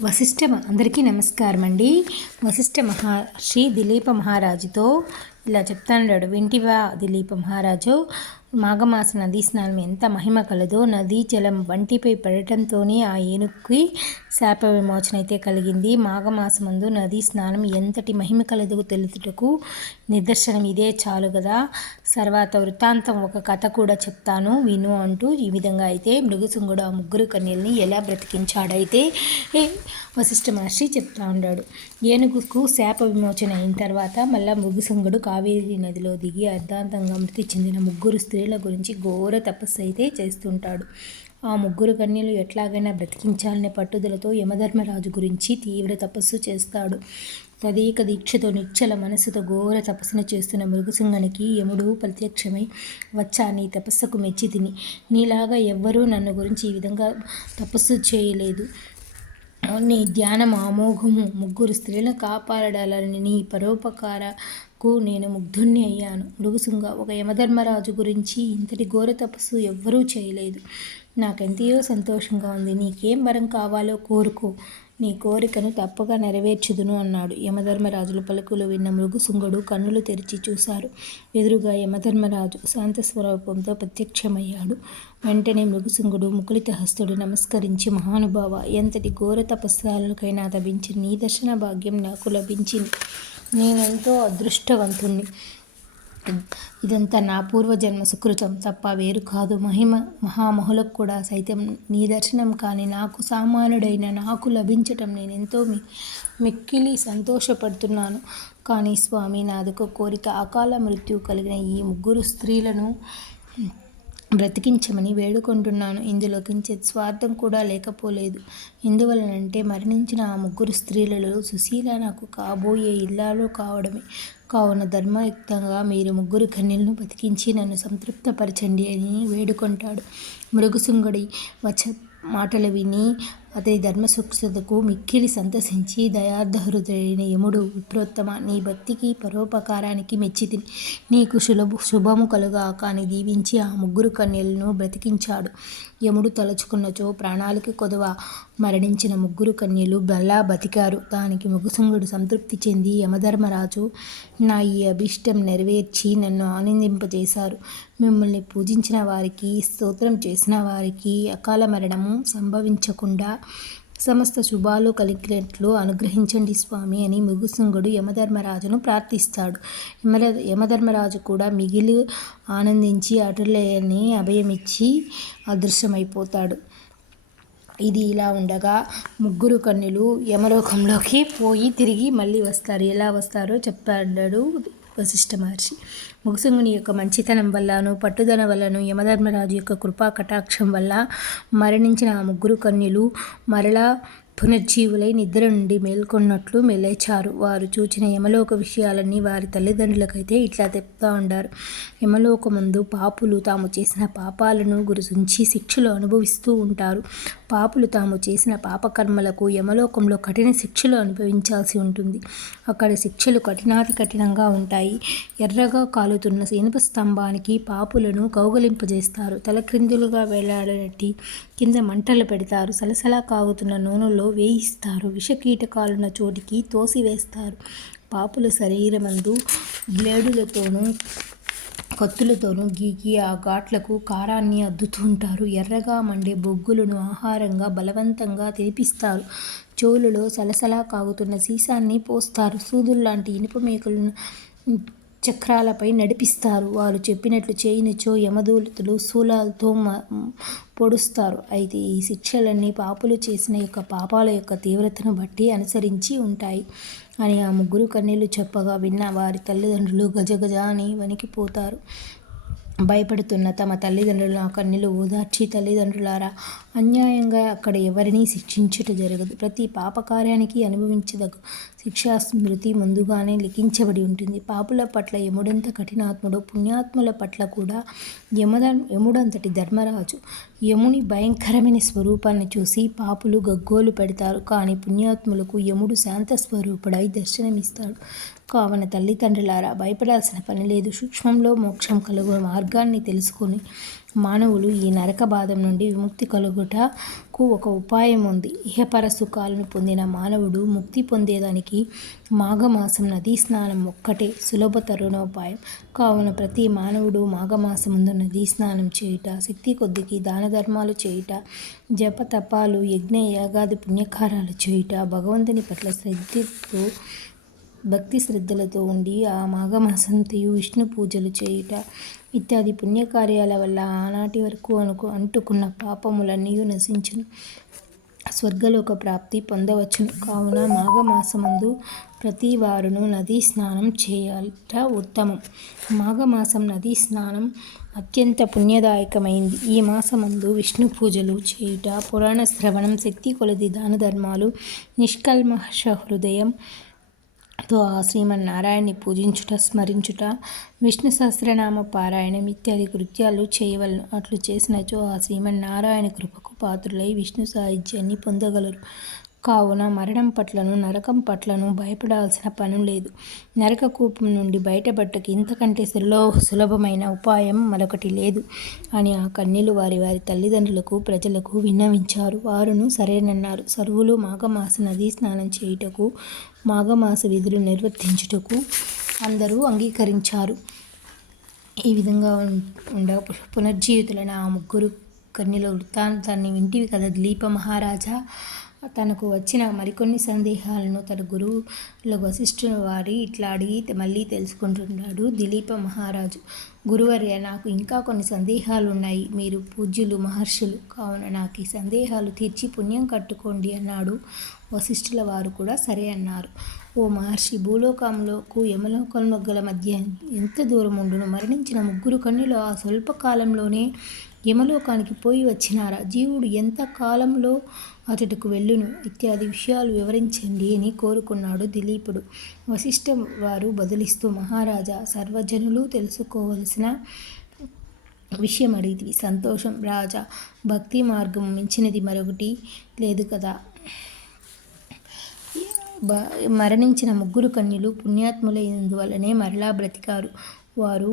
వశిష్ఠ అందరికీ నమస్కారం అండి. వశిష్ఠ మహర్షి దిలీప మహారాజుతో ఇలా చెప్తాడు వింటివా దిలీప మహారాజు. మాఘమాస నదీ స్నానం ఎంత మహిమ కలదో నదీ జలం వంటిపై పడటంతోనే ఆ ఏనుగుకి శాప విమోచన అయితే కలిగింది. మాఘమాసమందు నదీ స్నానం ఎంతటి మహిమ కలదో తెలుసుటకు నిదర్శనం ఇదే చాలు కదా తర్వాత వృత్తాంతం ఒక కథ కూడా చెప్తాను. విను అంటూ ఈ విధంగా అయితే మృగశృంగుడు ఆ ముగ్గురు కన్యల్ని ఎలా బ్రతికించాడైతే వశిష్ఠ మహర్షి చెప్తా ఉన్నాడు ఏనుగుకు శాప విమోచన అయిన తర్వాత మళ్ళా మృగశృంగుడు కావేరీ నదిలో దిగి అర్ధాంతంగా మృతి చెందిన ముగ్గురు స్త్రీల గురించి ఘోర తపస్సు అయితే చేస్తుంటాడు. ఆ ముగ్గురు కన్యలు ఎట్లాగైనా బ్రతికించాలనే పట్టుదలతో యమధర్మరాజు గురించి తీవ్ర తపస్సు చేస్తాడు. తదేక దీక్షతో నిచ్చల మనసుతో ఘోర తపస్సును చేస్తున్న మృగసింగనికి యముడు ప్రత్యక్షమై వచ్చా నీ తపస్సుకు మెచ్చి తిని. నీలాగా ఎవ్వరూ నన్ను గురించి ఈ విధంగా తపస్సు చేయలేదు. నీ ధ్యానం ఆమోఘము. ముగ్గురు స్త్రీలను కాపాడాలని నీ పరోపకారకు నేను ముగ్ధుణ్ణి అయ్యాను. మృగుసుంగ ఒక యమధర్మరాజు గురించి ఇంతటి ఘోర తపస్సు ఎవ్వరూ చేయలేదు. నాకెంతయో సంతోషంగా ఉంది. నీకేం వరం కావాలో కోరుకో. నీ కోరికను తప్పగా నెరవేర్చుదును అన్నాడు. యమధర్మరాజుల పలుకులు విన్న మృగుసుంగుడు కన్నులు తెరిచి చూశారు. ఎదురుగా యమధర్మరాజు శాంత స్వరూపంతో ప్రత్యక్షమయ్యాడు. వెంటనే మృగుసుంగుడు ముకులిత హస్తుడు నమస్కరించి మహానుభావ ఎంతటి ఘోర తపస్సాలకైనా తభించి నీ దర్శన భాగ్యం నాకు లభించింది. నేనెంతో అదృష్టవంతుణ్ణి. ఇదంతా నా పూర్వజన్మ సుకృతం తప్ప వేరు కాదు. మహిమ మహామహులకు కూడా సైతం నీ దర్శనం కానీ నాకు సామాన్యుడైన నాకు లభించటం నేనెంతో మిక్కిలి సంతోషపడుతున్నాను. కానీ స్వామి నాదొక కోరిక అకాల మృత్యు కలిగిన ఈ ముగ్గురు స్త్రీలను బ్రతికించమని వేడుకుంటున్నాను. ఇందులో కించిత్ స్వార్థం కూడా లేకపోలేదు. ఎందువలనంటే మరణించిన ఆ ముగ్గురు స్త్రీలలో సుశీల నాకు కాబోయే ఇల్లాలో కావడమే. కావున ధర్మయుక్తంగా మీరు ముగ్గురు కన్యలను బతికించి నన్ను సంతృప్తపరచండి అని వేడుకుంటాడు. మృగశృంగుడి వచ మాటలు విని అతని ధర్మసుక్షతకు మిక్కిలి సంతసించి దయార్ధహృదయుడైన యముడు విప్రోత్తమ నీ భక్తికి పరోపకారానికి మెచ్చితిని. నీకు శుభ శుభము కలుగాక అని దీవించి ఆ ముగ్గురు కన్యలను బ్రతికించాడు. యముడు తలుచుకున్నచో ప్రాణాలకి కొదవ మరణించిన ముగ్గురు కన్యలు బల్లా బతికారు. దానికి ముగుసంగుడు సంతృప్తి చెంది యమధర్మరాజు నా ఈ అభిష్టం నెరవేర్చి నన్ను ఆనందింపజేశారు. మిమ్మల్ని పూజించిన వారికి స్తోత్రం చేసిన వారికి అకాల మరణము సంభవించకుండా సమస్త శుభాలు కలిగినట్లు అనుగ్రహించండి స్వామి అని ముగుసుంగుడు యమధర్మరాజును ప్రార్థిస్తాడు. యమర యమధర్మరాజు కూడా మిగిలి ఆనందించి అటులేని అభయమిచ్చి అదృశ్యమైపోతాడు. ఇది ఇలా ఉండగా ముగ్గురు కన్నులు యమలోకంలోకి పోయి తిరిగి మళ్ళీ వస్తారు. ఎలా వస్తారో చెప్పాడు వశిష్ఠ మహర్షి ముగుసుంగుని యొక్క మంచితనం వల్లను పట్టుదల వల్లను యమధర్మరాజు యొక్క కృపా కటాక్షం వల్ల మరణించిన ఆ ముగ్గురు కన్యలు మరలా పునర్జీవులై నిద్ర నుండి మేల్కొన్నట్లు మెలేచారు వారు చూచిన యమలోక విషయాలన్నీ వారి తల్లిదండ్రులకైతే ఇట్లా తెప్తా ఉండారు. యమలోకమందు పాపులు తాము చేసిన పాపాలను గురుసుంచి శిక్షలు అనుభవిస్తూ ఉంటారు. పాపులు తాము చేసిన పాపకర్మలకు యమలోకంలో కఠిన శిక్షలు అనుభవించాల్సి ఉంటుంది. అక్కడ శిక్షలు కఠినాతి కఠినంగా ఉంటాయి. ఎర్రగా కాలుతున్న ఇనుప స్తంభానికి పాపులను కౌగలింపజేస్తారు. తలక్రిందులుగా వేలాడనట్టి కింద మంటలు పెడతారు. సలసలా కాగుతున్న నూనెలో వేయిస్తారు. విషకీటకాలున్న చోటికి తోసివేస్తారు. పాపుల శరీరమందు బ్లేడులతోనూ కత్తులతోనూ గీకి ఆ ఘాట్లకు కారాన్ని అద్దుతుంటారు. ఎర్రగా మండే బొగ్గులను ఆహారంగా బలవంతంగా తినిపిస్తారు. చెవులలో సలసలా కాగుతున్న సీసాన్ని పోస్తారు. సూదుల్లాంటి ఇనుప మేకలను చక్రాలపై నడిపిస్తారు. వారు చెప్పినట్లు చేయనిచో యమదూలతులు శూలాలతో పొడుస్తారు. అయితే ఈ శిక్షలన్నీ పాపులు చేసిన యొక్క పాపాల యొక్క తీవ్రతను బట్టి అనుసరించి ఉంటాయి. అని ఆ ముగ్గురు కన్నీళ్ళు చెప్పగా విన్న వారి తల్లిదండ్రులు గజగజ అని వణికిపోతారు. భయపడుతున్న తమ తల్లిదండ్రులు ఆ కన్నీలు ఓదార్చి తల్లిదండ్రులారా అన్యాయంగా అక్కడ ఎవరినీ శిక్షించుట జరగదు. ప్రతి పాపకార్యానికి అనుభవించదగు శిక్షా స్మృతి ముందుగానే లిఖించబడి ఉంటుంది. పాపుల పట్ల యముడంత కఠినాత్ముడో పుణ్యాత్ముల పట్ల కూడా యమద యముడంతటి ధర్మరాజు యముని భయంకరమైన స్వరూపాన్ని చూసి పాపులు గగ్గోలు పెడతారు. కానీ పుణ్యాత్ములకు యముడు శాంత స్వరూపుడై దర్శనమిస్తాడు. కావున తల్లిదండ్రులారా భయపడాల్సిన పని లేదు. సూక్ష్మంలో మోక్షం కలుగు మార్గాన్ని తెలుసుకొని మానవులు ఈ నరక బాధ నుండి విముక్తి కలుగుటకు ఒక ఉపాయం ఉంది. ఇహపర సుఖాలను పొందిన మానవుడు ముక్తి పొందేదానికి మాఘమాసం నదీ స్నానం ఒక్కటే సులభ తరుణోపాయం కావున ప్రతి మానవుడు మాఘమాసమందు నదీ స్నానం చేయుట, శక్తి కొద్దికి దానధర్మాలు చేయుట, జపతపాలు, యజ్ఞ యాగాది పుణ్యకారాలు చేయుట, భగవంతుని పట్ల శ్రద్ధతో భక్తి శ్రద్ధలతో ఉండి ఆ మాఘమాసంతయు విష్ణు పూజలు చేయుట ఇత్యాది పుణ్యకార్యాల వల్ల ఆనాటి వరకు అనుకు అంటుకున్న పాపములన్నీయు నశించును. స్వర్గలోక ప్రాప్తి పొందవచ్చును. కావున మాఘమాసమందు ప్రతి వారును నదీ స్నానం చేయాలట ఉత్తమం. మాఘమాసం నదీ స్నానం అత్యంత పుణ్యదాయకమైంది ఈ మాసమందు విష్ణు పూజలు చేయుట, పురాణ శ్రవణం, శక్తి కొలది దాన ధర్మాలు నిష్కల్మహ హృదయం తో ఆ శ్రీమన్నారాయణ్ణి పూజించుట, స్మరించుట, విష్ణు సహస్రనామ పారాయణం ఇత్యాది కృత్యాలు చేయవలను అట్లు చేసినచో ఆ శ్రీమన్నారాయణ కృపకు పాత్రులై విష్ణు సాహిత్యాన్ని పొందగలరు. కావున మరణం పట్లను నరకం పని లేదు నరక నరకకూపం నుండి బయటపడ్డకి ఇంతకంటే సులభమైన ఉపాయం మరొకటి లేదు అని ఆ కన్నీలు వారి వారి తల్లిదండ్రులకు ప్రజలకు విన్నవించారు. వారును సరేనన్నారు. సర్వులు మాఘమాస నదీ స్నానం చేయుటకు, మాఘమాస విధులు నిర్వర్తించుటకు అందరూ అంగీకరించారు. ఈ విధంగా ఉండ పునర్జీవితులైన ఆ ముగ్గురు కన్నీల వృత్తాంతాన్ని వింటివి కదా దీప మహారాజా! తనకు వచ్చిన మరికొన్ని సందేహాలను తన గురువులగు వశిష్ఠులవారిని ఇట్లా అడిగి మళ్ళీ తెలుసుకుంటున్నాడు దిలీప మహారాజు. గురువర్యా! నాకు ఇంకా కొన్ని సందేహాలు ఉన్నాయి మీరు పూజ్యులు, మహర్షులు. కావున నాకీ సందేహాలు తీర్చి పుణ్యం కట్టుకోండి అన్నాడు. వశిష్ఠుల వారు కూడా సరే అన్నారు. ఓ మహర్షి! భూలోకంలోకు యమలోకంలో గల మధ్య ఎంత దూరం ఉండును మరణించిన ముగ్గురు కన్నులు ఆ స్వల్పకాలంలోనే యమలోకానికి పోయి వచ్చినారా? జీవుడు ఎంత కాలంలో అతడుకు వెళ్ళును? ఇత్యాది విషయాలు వివరించండి అని కోరుకున్నాడు దిలీపుడు. వశిష్ఠులవారు బదులిస్తూ మహారాజా! సర్వజనులు తెలుసుకోవలసిన విషయం అడిగితే సంతోషం రాజా! భక్తి మార్గం మించినది మరొకటి లేదు కదా! మరణించిన ముగ్గురు కన్యలు పుణ్యాత్ములైనందువల్లనే మరలా బ్రతికారు. వారు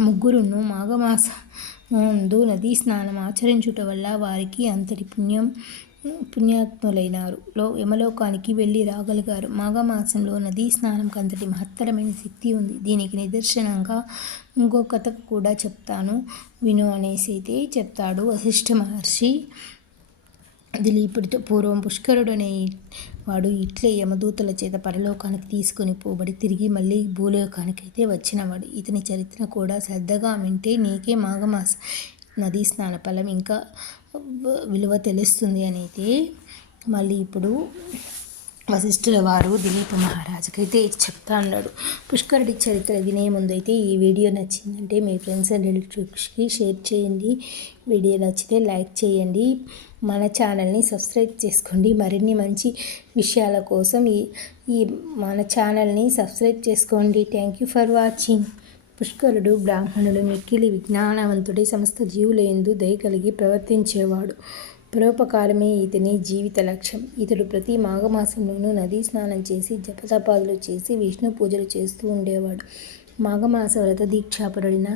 ముగ్గురును మాఘమాసమందు నదీ స్నానం ఆచరించుట వల్ల వారికి అంతటి పుణ్యం పుణ్యాత్ములైనారు. లో యమలోకానికి వెళ్ళి రాగలిగారు. మాఘమాసంలో నదీ స్నానంకి అంతటి మహత్తరమైన శక్తి ఉంది. దీనికి నిదర్శనంగా ఇంకో కథ కూడా చెప్తాను విను అనేసి అయితే చెప్తాడు వశిష్ఠ మహర్షి దిలీపుడితో. పూర్వం పుష్కరుడనే వాడు ఇట్లే యమదూతల చేత పరలోకానికి తీసుకొని పోబడి తిరిగి మళ్ళీ భూలోకానికి అయితే వచ్చినవాడు. ఇతని చరిత్ర కూడా శ్రద్ధగా వింటే నీకే మాఘమాస నదీ స్నాన ఫలం ఇంకా విలువ తెలుస్తుంది అనైతే మళ్ళీ ఇప్పుడు వశిష్ఠుల వారు దిలీప మహారాజుకైతే చెప్తాన్నాడు. పుష్కరుడి చరిత్ర వినే ముందైతే ఈ వీడియో నచ్చిందంటే మీ ఫ్రెండ్స్ అండ్ రిలేటివ్స్కి షేర్ చేయండి. వీడియో నచ్చితే లైక్ చేయండి. మన ఛానల్ని సబ్స్క్రైబ్ చేసుకోండి. మరిన్ని మంచి విషయాల కోసం ఈ ఈ మన ఛానల్ని సబ్స్క్రైబ్ చేసుకోండి. Thank you for watching. పుష్కరుడు బ్రాహ్మణుడు. మిక్కిలి విజ్ఞానవంతుడి సమస్త జీవులయందు దయ కలిగి ప్రవర్తించేవాడు. పరోపకారమే ఇతని జీవిత లక్ష్యం. ఇతడు ప్రతి మాఘమాసంలోనూ నదీ స్నానం చేసి జపతపాదులు చేసి విష్ణు పూజలు చేస్తూ ఉండేవాడు. మాఘమాస వ్రత దీక్షాపరుడిన